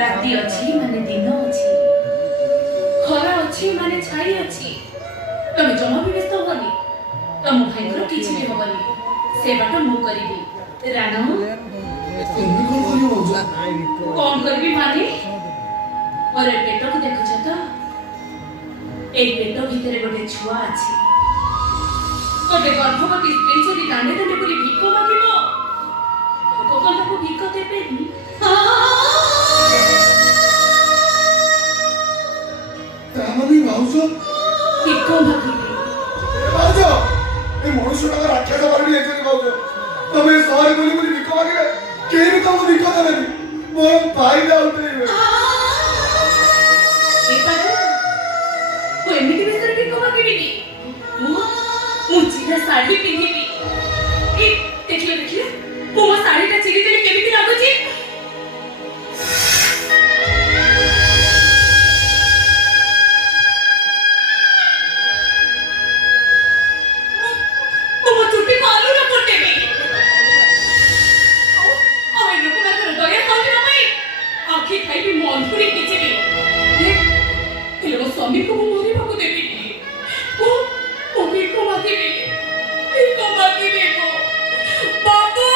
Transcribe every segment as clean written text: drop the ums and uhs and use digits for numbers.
राति अच्छी माने दिन अच्छी खरा अच्छी माने छाई अच्छी तमे जमा भी व्यस्त होनी तम भाई किछि भी होबनी से बाट मु करिबी राणो कौन करबी माने और पेट को देखुछ तो ए पेट भीतर गोटे छुआ अछि गोटे गर्भवती स्त्री जदि दाने दाने बोली भिक मागिबो लोकन को भिक देबेनी तामनी भाउजो भिक मागिबी भाउजो ए मनुष्यटा राक्षस बारडी एथि भाउजो तमे सहरे बोली बोली भिक मागे के भी तुमको भिक देबेनी मोर फायदा उठेइबे एमिति बिसर भिक मागिबी मु चिरा साड़ी पिंधिबी ए देखले मो साड़ीटा चिरी देले केमिति लागुची मो चुटी मालू न पटेबी आवे लोक ना कर दया खाली न भाई आखी खाइबी मनपुरी किछिबी हे लोग स्वामी को मोरी बाबू देबी ओ भिक मागिबी बाबू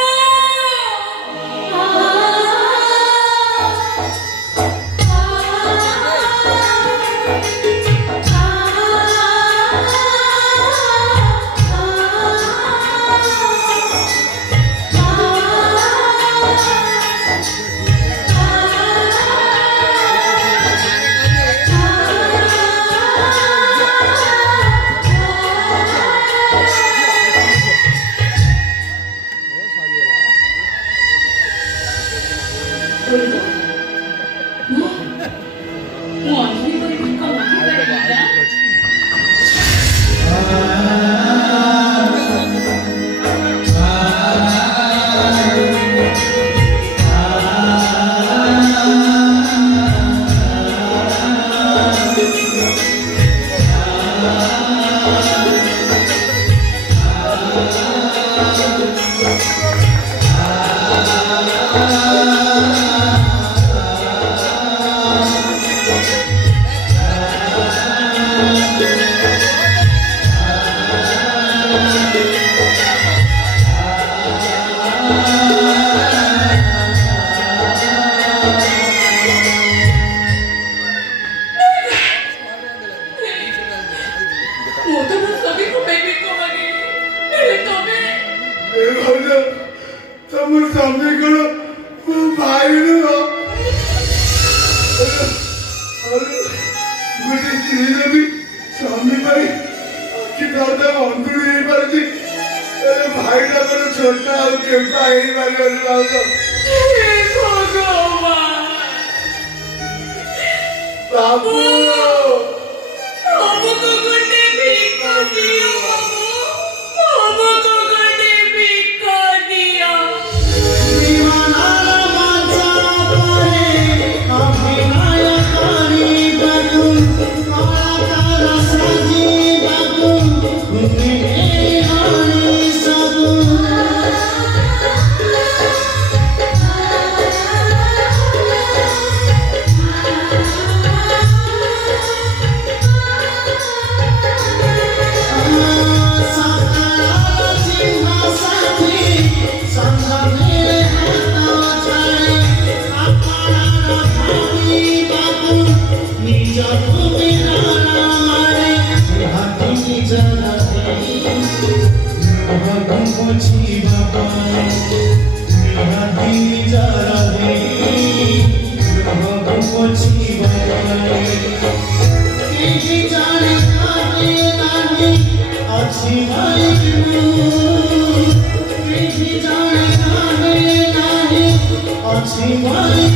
She